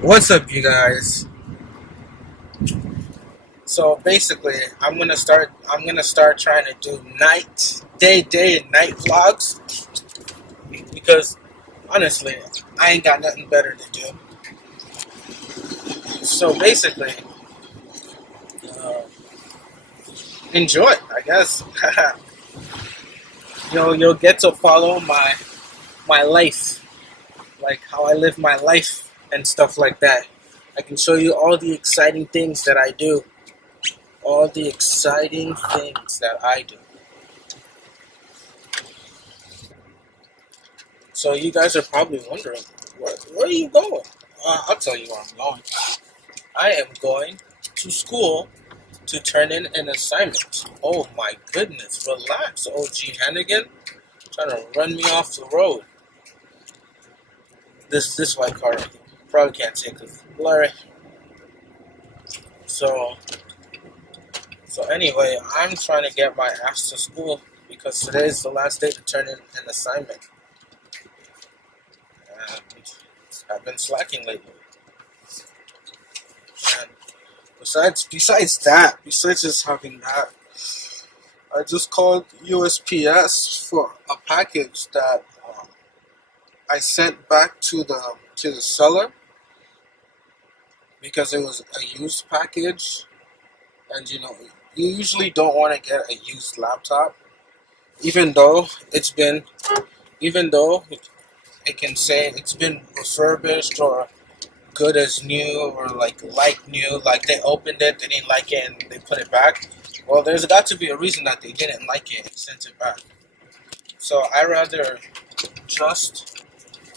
What's up, you guys? So basically, I'm gonna start trying to do day and night vlogs because honestly, I ain't got nothing better to do. So basically, uh, enjoy, I guess. You'll get to follow my life, like how I live my life and stuff like that. I can show you all the exciting things that I do, all the exciting things that I do. So you guys are probably wondering, where are you going? I'll tell you where I'm going. I am going to school to turn in an assignment. Oh my goodness, relax, OG Hannigan. Trying to run me off the road. This white car probably can't see because it's blurry. So so anyway, I'm trying to get my ass to school because today's the last day to turn in an assignment. And I've been slacking lately. And besides just having that, I just called USPS for a package that I sent back to the seller because it was a used package, and you usually don't want to get a used laptop, even though it's been even though it can say it's been refurbished or good as new or like new, like they opened it, they didn't like it, and they put it back. Well, there's got to be a reason that they didn't like it and sent it back. So I rather just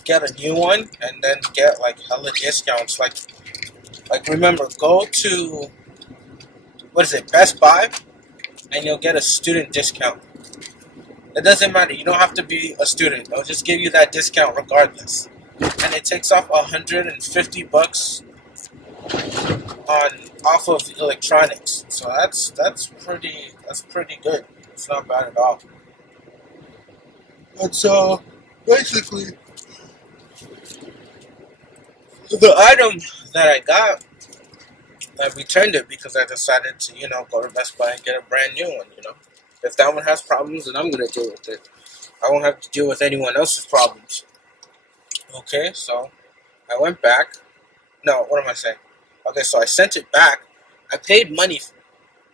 get a new one and then get like hella discounts. Like remember, go to what is it, Best Buy, and you'll get a student discount. It doesn't matter. You don't have to be a student. They'll just give you that discount regardless. And it takes off $150 on off of electronics. So that's pretty good. It's not bad at all. And so basically the item that I got, I returned it because I decided to, go to Best Buy and get a brand new one. If that one has problems, then I'm gonna deal with it. I won't have to deal with anyone else's problems. Okay, so I went back. No, what am I saying? Okay, so I sent it back. I paid money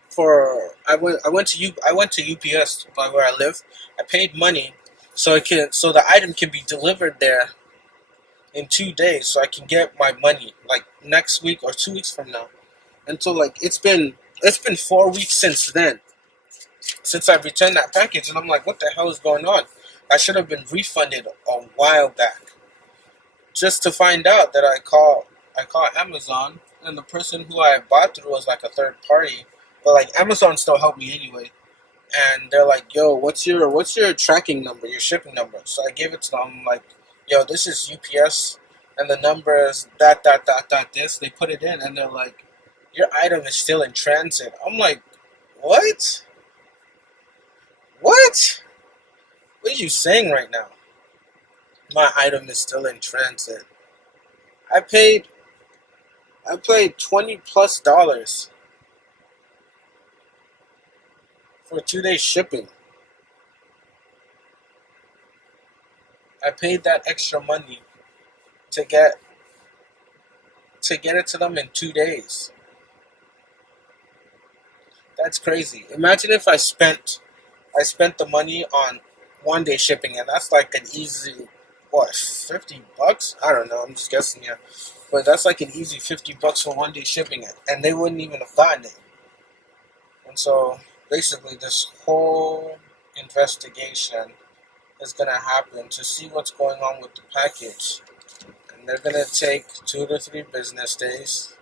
for. I went to UPS by where I live. I paid money so the item can be delivered there in 2 days, so I can get my money like next week or 2 weeks from now. And so like it's been 4 weeks since then, since I returned that package, and I'm like, what the hell is going on? I should have been refunded a while back. Just to find out that I call Amazon, and the person who I bought through was like a third party, but like Amazon still helped me anyway. And they're like, "Yo, what's your tracking number, your shipping number?" So I gave it to them. I'm like, "Yo, this is UPS, and the number is that this." They put it in, and they're like, "Your item is still in transit." I'm like, "What? What? What are you saying right now? My item is still in transit. I paid I paid $20+ for 2 days shipping. I paid that extra money to get it to them in 2 days. That's crazy. Imagine if I spent the money on 1 day shipping, and that's like an easy what, $50? I don't know. I'm just guessing here, but that's like an easy $50 for 1 day shipping it, and they wouldn't even have gotten it. And so basically, this whole investigation is gonna happen to see what's going on with the package, and they're gonna take 2 to 3 business days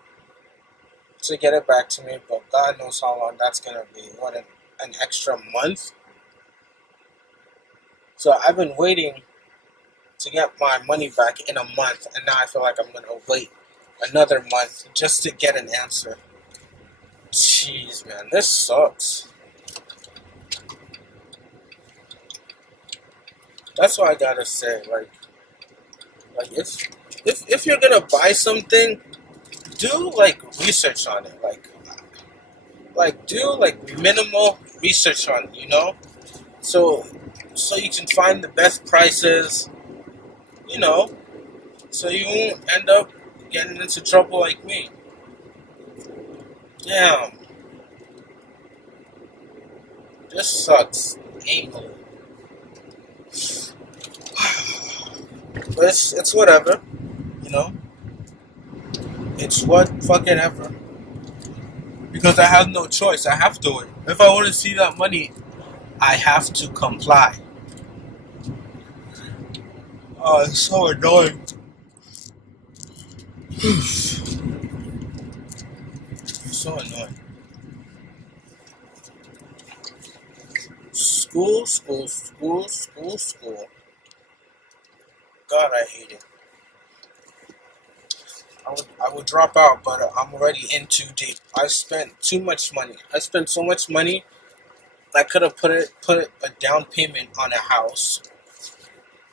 to get it back to me. But God knows how long that's gonna be. What, an extra month? So I've been waiting to get my money back in a month, and now I feel like I'm gonna wait another month just to get an answer. Jeez, man, this sucks. That's what I gotta say. Like if if you're gonna buy something, do like research on it. Like do like minimal research on it, so so you can find the best prices, you know, so you won't end up getting into trouble like me. Damn, this sucks. Anal. But it's whatever, you know. It's what fucking ever. Because I have no choice. I have to. If I want to see that money, I have to comply. Oh, it's so annoying. So annoying. School, school, school, school, school. God, I hate it. I would drop out, but I'm already in too deep. I spent too much money. I spent so much money. I could have put a down payment on a house.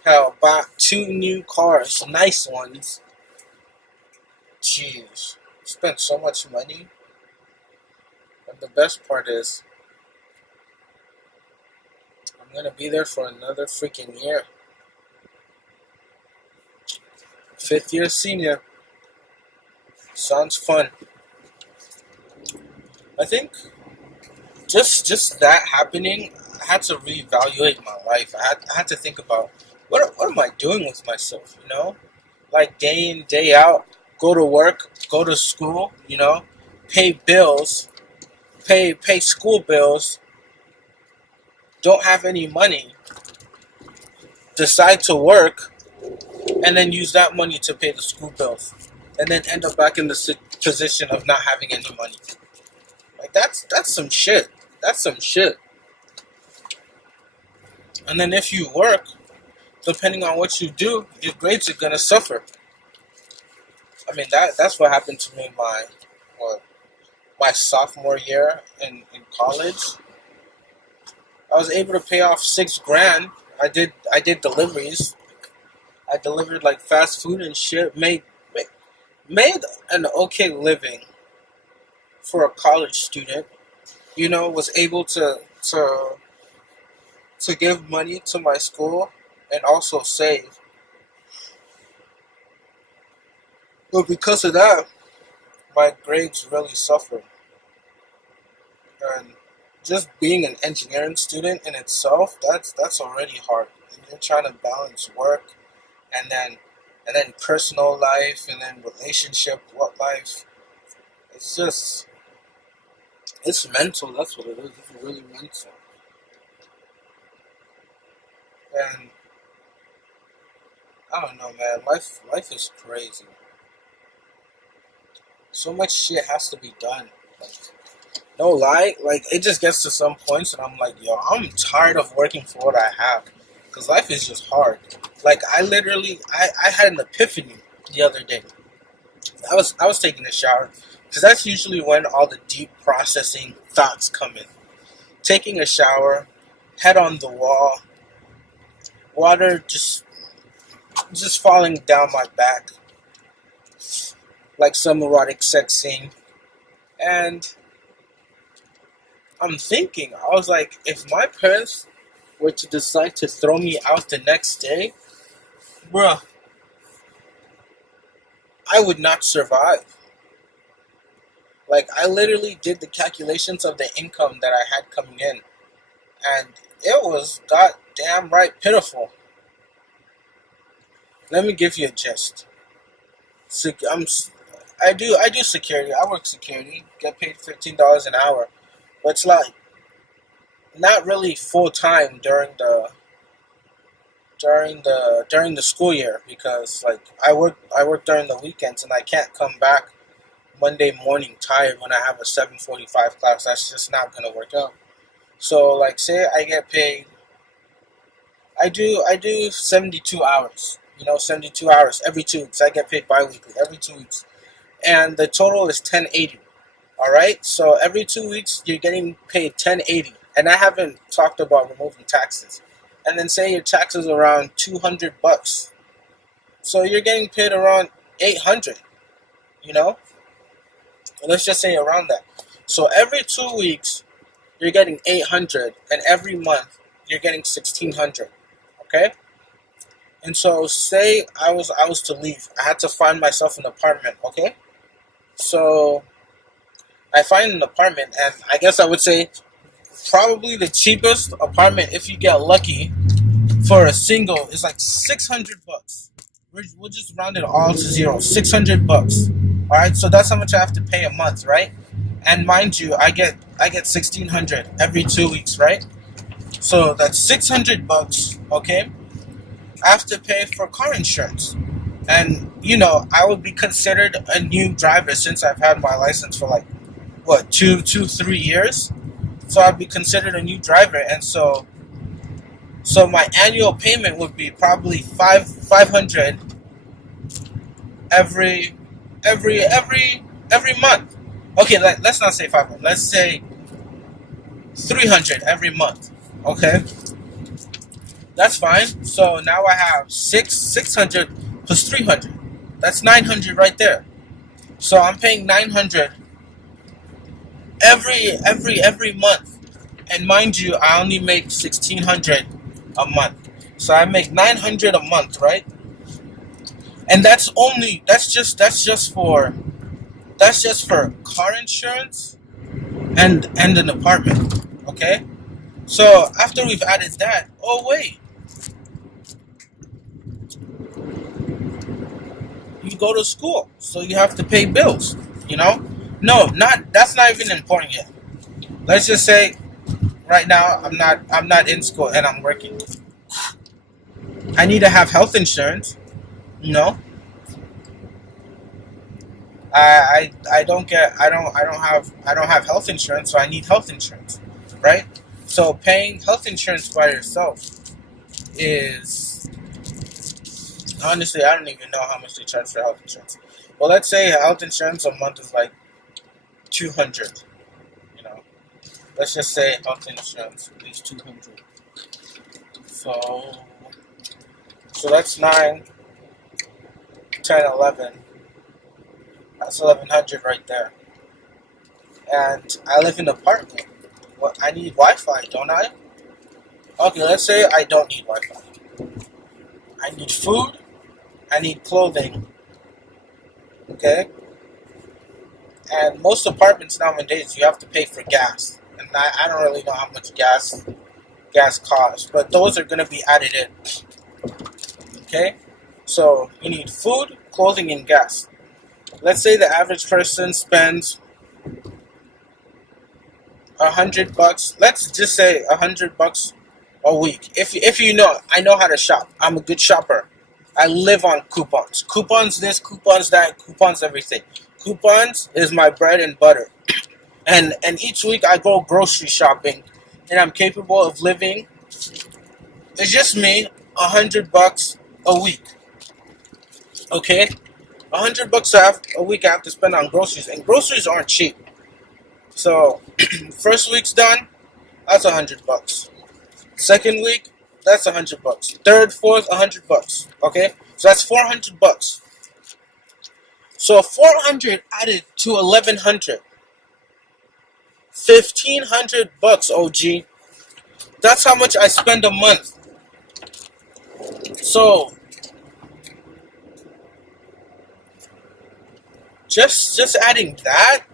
Hell, bought 2 new cars, nice ones. Jeez, spent so much money. And the best part is, I'm gonna be there for another freaking year. Fifth year senior. Sounds fun. I think just that happening, I had to reevaluate my life. I had to think about what am I doing with myself, Like day in, day out, go to work, go to school, pay bills, pay school bills, don't have any money, decide to work, and then use that money to pay the school bills, and then end up back in the position of not having any money. Like that's some shit. That's some shit. And then if you work, depending on what you do, your grades are gonna suffer. I mean that's what happened to me what, my sophomore year in college. I was able to pay off 6 grand. I did deliveries. I delivered like fast food and shit. Made an okay living for a college student. Was able to give money to my school and also save. But because of that, my grades really suffered. And just being an engineering student in itself, that's already hard. And you're trying to balance work and then personal life and then relationship life. It's just it's mental, that's what it is. It's really mental. And I don't know, man. Life is crazy. So much shit has to be done. Like, no lie, like it just gets to some points and I'm like, yo, I'm tired of working for what I have. Cause life is just hard. Like I had an epiphany the other day. I was taking a shower. Cause that's usually when all the deep processing thoughts come in. Taking a shower, head on the wall, water just falling down my back like some erotic sex scene. And I'm thinking, I was like, if my parents were to decide to throw me out the next day, bruh, I would not survive. Like, I literally did the calculations of the income that I had coming in, and it was goddamn right pitiful. Let me give you a gist. I'm, I do security. I work security. Get paid $15 an hour, but it's like not really full time during the school year because like I work during the weekends and I can't come back Monday morning tired when I have a 7:45 class. That's just not gonna work out. So like say I get paid. I do 72 hours. 72 hours every 2 weeks. I get paid biweekly every 2 weeks, and the total is 1080. All right. So every 2 weeks you're getting paid 1080, and I haven't talked about removing taxes. And then say your taxes around $200. So you're getting paid around 800. You know, let's just say around that. So every 2 weeks you're getting 800, and every month you're getting 1600. Okay. And so say I was to leave, I had to find myself an apartment. Okay. So I find an apartment, and I guess I would say probably the cheapest apartment, if you get lucky, for a single is like 600 bucks. We'll just round it all to zero. 600 bucks. All right, so that's how much I have to pay a month, right? And mind you, I get 1600 every 2 weeks, right? So that's 600 bucks. Okay, I have to pay for car insurance, and I would be considered a new driver since I've had my license for like what 3 years. So I'd be considered a new driver, and so my annual payment would be probably 500 every every month. Okay, let's not say 500. Let's say 300 every month. Okay, that's fine. So now I have 600 plus 300. That's 900 right there. So I'm paying 900 every month. And mind you, I only make 1600 a month. So I make 900 a month, right? And that's just for car insurance and an apartment. Okay? So after we've added that, oh wait, you go to school, so you have to pay bills, you know? No, not that's not even important yet. Let's just say right now I'm not in school and I'm working. I need to have health insurance, you know? I don't have health insurance, so I need health insurance, right? So paying health insurance by yourself is honestly, I don't even know how much they charge for health insurance. Well, let's say health insurance a month is like 200. You know, let's just say health insurance is 200. So that's 9, 10, 11. That's 1100 right there. And I live in an apartment. Well, I need Wi-Fi, don't I? Okay, let's say I don't need Wi-Fi. I need food. I need clothing. Okay? And most apartments nowadays, you have to pay for gas. And I don't really know how much gas costs, but those are going to be added in. Okay? So you need food, clothing, and gas. Let's say the average person spends $100. Let's just say $100 a week. If you know, I know how to shop. I'm a good shopper. I live on coupons. Coupons this, coupons that, coupons everything. Coupons is my bread and butter. And each week I go grocery shopping, and I'm capable of living. It's just me, $100 a week. Okay, $100 a week I have to spend on groceries, and groceries aren't cheap. So first week's done, that's $100. Second week, that's $100. Third, fourth, $100. Okay, so that's $400. So 400 added to 1100, $1,500. OG, that's how much I spend a month. So just adding that,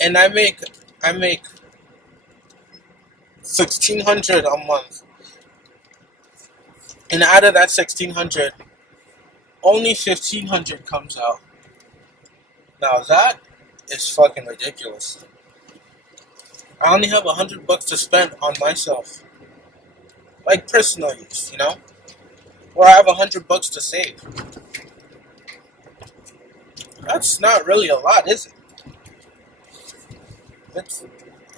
and I make 1600 a month, and out of that 1600, only 1500 comes out. Now that is fucking ridiculous. I only have $100 to spend on myself, like personal use, or I have $100 to save. That's not really a lot, is it?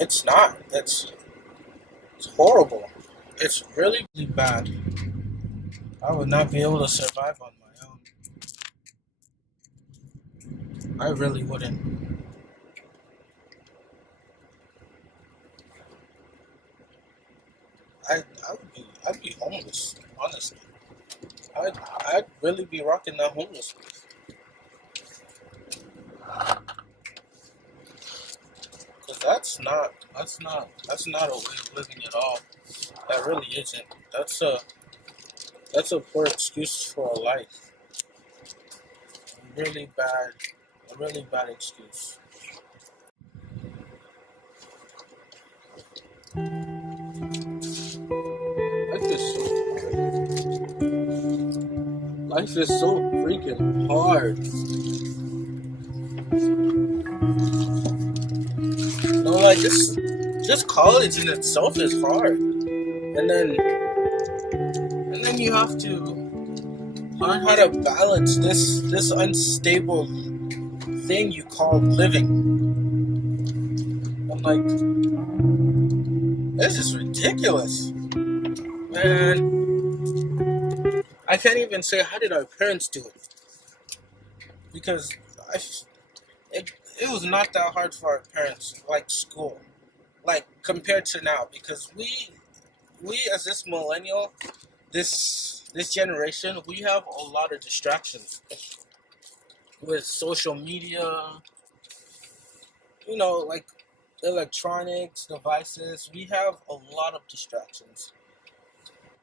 It's not. It's horrible. It's really, really bad. I would not be able to survive on my own. I really wouldn't. I'd be homeless, honestly. I'd really be rocking that homeless life. Because that's not a way of living at all. That really isn't. That's a poor excuse for a life. Really bad, a really bad excuse. Life is so Life is so freaking hard. No, like just college in itself is hard, and then you have to learn how to balance this unstable thing you call living. I'm like, this is ridiculous, man. I can't even say how did our parents do it because I, it, it was not that hard for our parents, like school, like compared to now, because we as this millennial, this generation, we have a lot of distractions with social media, like electronics devices. We have a lot of distractions,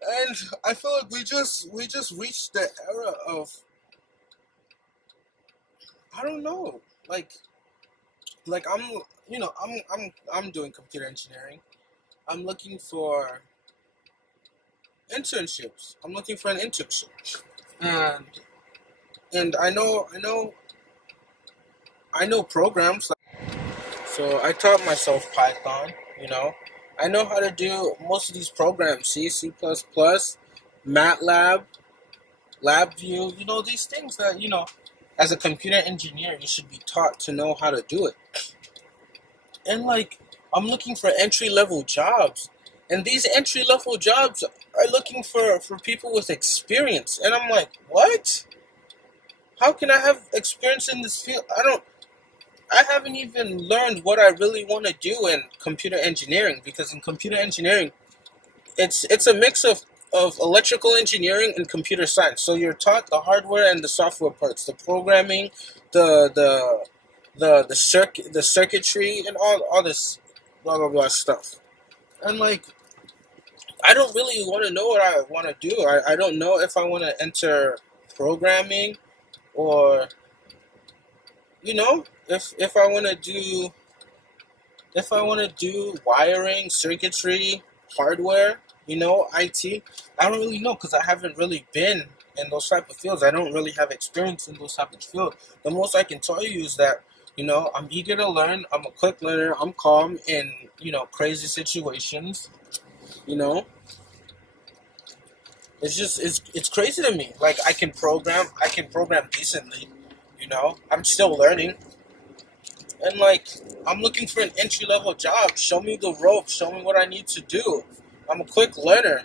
and I feel like we just reached the era of, I don't know, like I'm doing computer engineering. I'm looking for internships. I'm looking for an internship, and I know programs. So I taught myself Python. I know how to do most of these programs: C, C++, MATLAB, LabVIEW. These things that as a computer engineer you should be taught to know how to do it. And I'm looking for entry level jobs, and these entry level jobs are looking for people with experience. And I'm like, what? How can I have experience in this field? I haven't even learned what I really want to do in computer engineering, because in computer engineering, it's a mix of electrical engineering and computer science. So you're taught the hardware and the software parts, the programming, the the circuitry, and all this blah blah blah stuff. And I don't really want to know what I want to do. I don't know if I want to enter programming, or if I want to do wiring, circuitry, hardware, IT. I don't really know, because I haven't really been in those type of fields. I don't really have experience in those type of fields. The most I can tell you is that I'm eager to learn. I'm a quick learner. I'm calm in crazy situations. You know, it's crazy to me. Like I can program. I can program decently. I'm still learning. And I'm looking for an entry level job. Show me the ropes. Show me what I need to do. I'm a quick learner.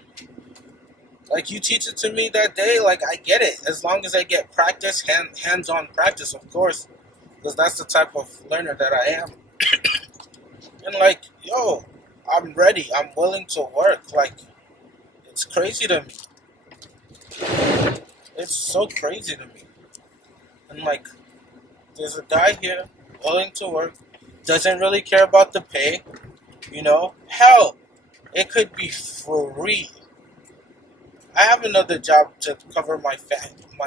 Like you teach it to me that day, I get it. As long as I get practice, hands-on practice, of course, because that's the type of learner that I am. And yo, I'm ready. I'm willing to work. It's crazy to me. It's so crazy to me. And there's a guy here willing to work, doesn't really care about the pay. Hell, it could be free. I have another job to cover my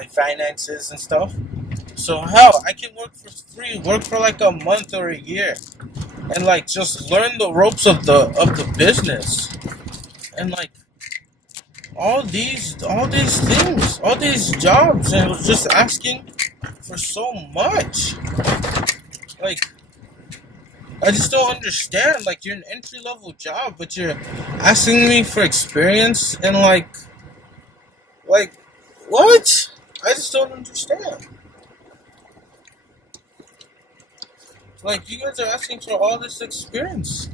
finances and stuff. So hell, I can work for free, work for a month or a year, and just learn the ropes of the business. And all these things, all these jobs, and it was just asking for so much. I just don't understand. You're an entry level job, but you're asking me for experience, and what? I just don't understand. You guys are asking for all this experience.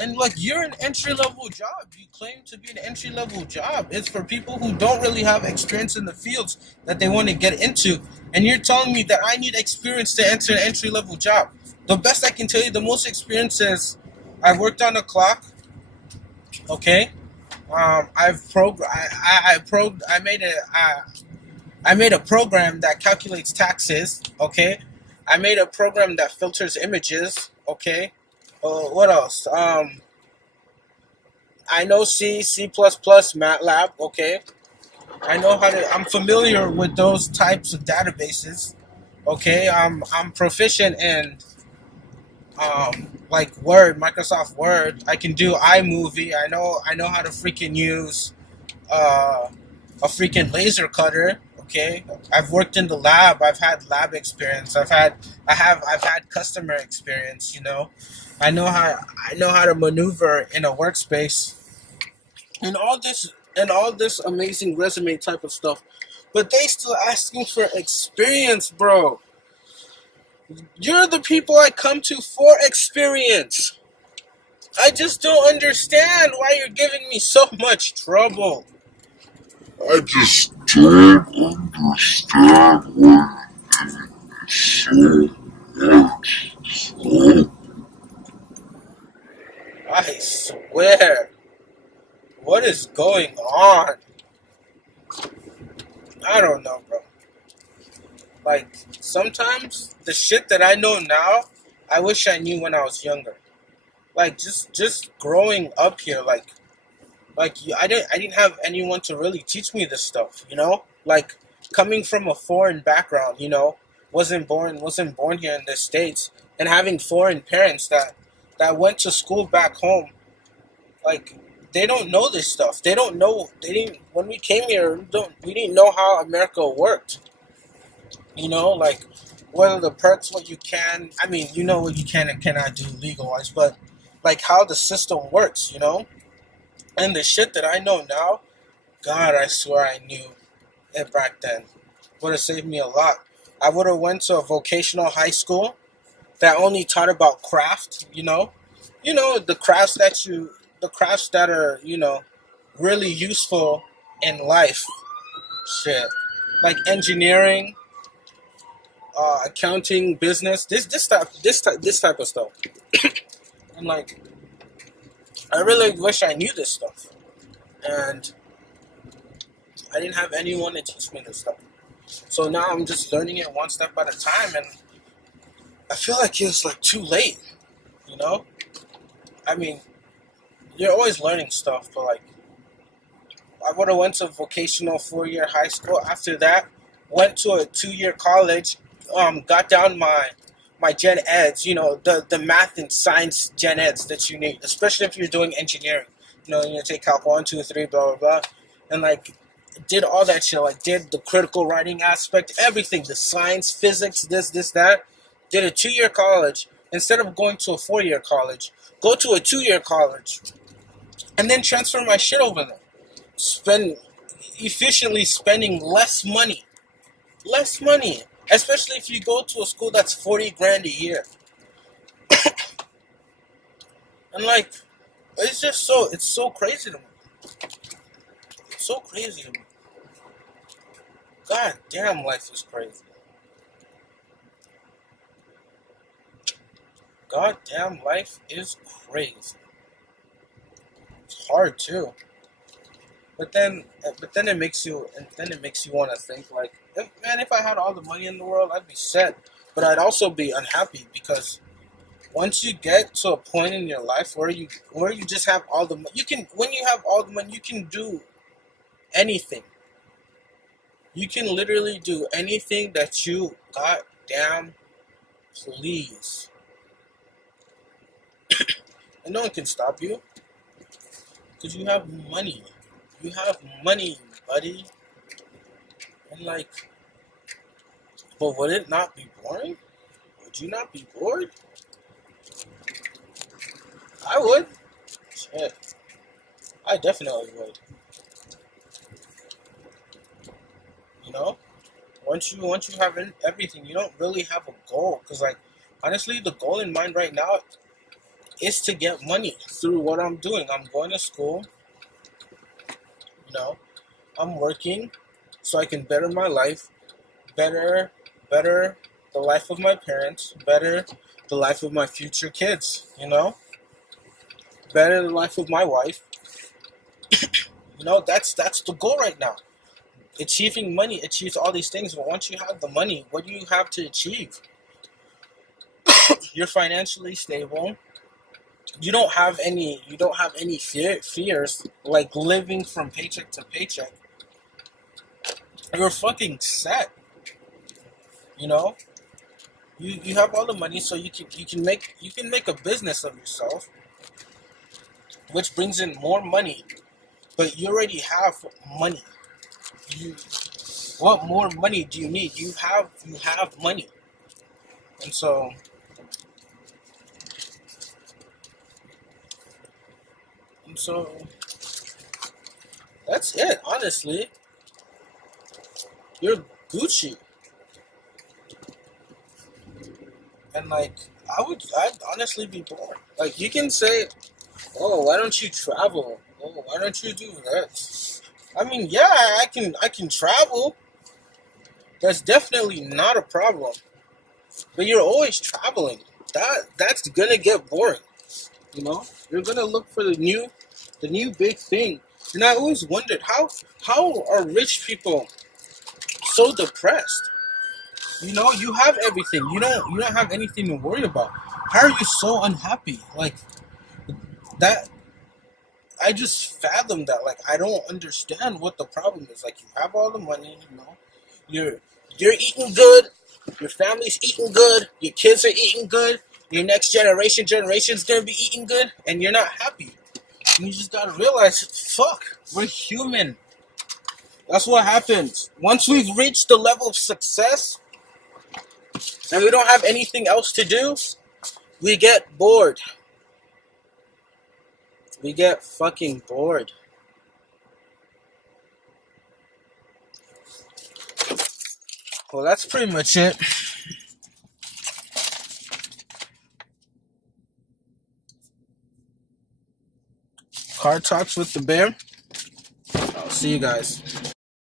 And you're an entry level job. You claim to be an entry level job. It's for people who don't really have experience in the fields that they want to get into. And you're telling me that I need experience to enter an entry level job. The best I can tell you, the most experience is I worked on a clock, okay? I made I made a program that calculates taxes. Okay, I made a program that filters images. Okay, what else? I know C++, MATLAB. Okay, I know how to. I'm familiar with those types of databases. Okay, I'm proficient in like Word, Microsoft Word. I can do iMovie. I know how to freaking use uh, a freaking laser cutter. Okay, I've worked in the lab. I've had lab experience. I've had customer experience. You know, I know how to maneuver in a workspace and all this amazing resume type of stuff. But they still asking for experience, bro. You're the people I come to for experience. I just don't understand why you're giving me so much trouble. I just don't understand why you're so much trouble. I swear. What is going on? I don't know, bro. Like, sometimes the shit that I know now, I wish I knew when I was younger. Like, just growing up here, I didn't have anyone to really teach me this stuff, you know? Like, coming from a foreign background, you know, wasn't born here in the States, and having foreign parents that went to school back home, like, they don't know this stuff. They didn't when we came here, we didn't know how America worked. You know, like, what are the perks, what you can, I mean, you know what you can and cannot do legal wise, but like how the system works, you know? And the shit that I know now, God, I swear I knew it back then. Would have saved me a lot. I would have went to a vocational high school that only taught about craft, you know? You know, the crafts that are, you know, really useful in life. Shit. Like engineering, accounting, business, this type of stuff. And like, I really wish I knew this stuff. And I didn't have anyone to teach me this stuff. So now I'm just learning it one step at a time, and I feel like it's like too late, you know? I mean, you're always learning stuff, but like, I would have went to vocational 4-year high school. After that, went to a 2-year college, got down my gen eds, you know, the math and science gen eds that you need, especially if you're doing engineering. You know, you take Calc 1, 2, 3, blah, blah, blah. And like, did all that shit, like, did the critical writing aspect, everything, the science, physics, this, that. Did a 2-year college. Instead of going to a 4-year college, go to a 2-year college. And then transfer my shit over there. Spend efficiently spending less money. Less money. Especially if you go to a school that's 40 grand a year. And like, it's so crazy to me. It's so crazy to me. God damn, life is crazy. God damn, life is crazy. It's hard too. But then it makes you want to think like, if I had all the money in the world, I'd be set. But I'd also be unhappy because once you get to a point in your life where you just have all the money, when you have all the money, you can do anything. You can literally do anything that you goddamn please, and no one can stop you because you have money. You have money, buddy. And like, but would it not be boring? Would you not be bored? I would. Shit. I definitely would. You know? Once you have everything, you don't really have a goal. Cause like, honestly, the goal in mind right now is to get money through what I'm doing. I'm going to school. You know, I'm working so I can better my life, better the life of my parents, better the life of my future kids, you know? Better the life of my wife, You know, that's the goal right now. Achieving money achieves all these things, but once you have the money, what do you have to achieve? You're financially stable. You don't have any fears like living from paycheck to paycheck. You're fucking set. You know, you have all the money, so you can make a business of yourself, which brings in more money. But you already have money. You What more money do you need? You have money, and so that's it. Honestly, you're Gucci, and like I'd honestly be bored. Like you can say, oh, why don't you travel? Oh, why don't you do this? I mean, yeah, I can travel. That's definitely not a problem. But you're always traveling. That's gonna get boring. You know, you're gonna look for the new big thing. And I always wondered how are rich people so depressed? You know, you have everything. You don't have anything to worry about. How are you so unhappy? Like that. I just fathom that. Like I don't understand what the problem is. Like you have all the money. You know, you're you're eating good. Your family's eating good. Your kids are eating good. Your next generation's gonna be eating good, and you're not happy. And you just gotta realize, fuck, we're human. That's what happens. Once we've reached the level of success and we don't have anything else to do, we get bored. We get fucking bored. Well, that's pretty much it. Car Talks with the Bear. I'll see you guys.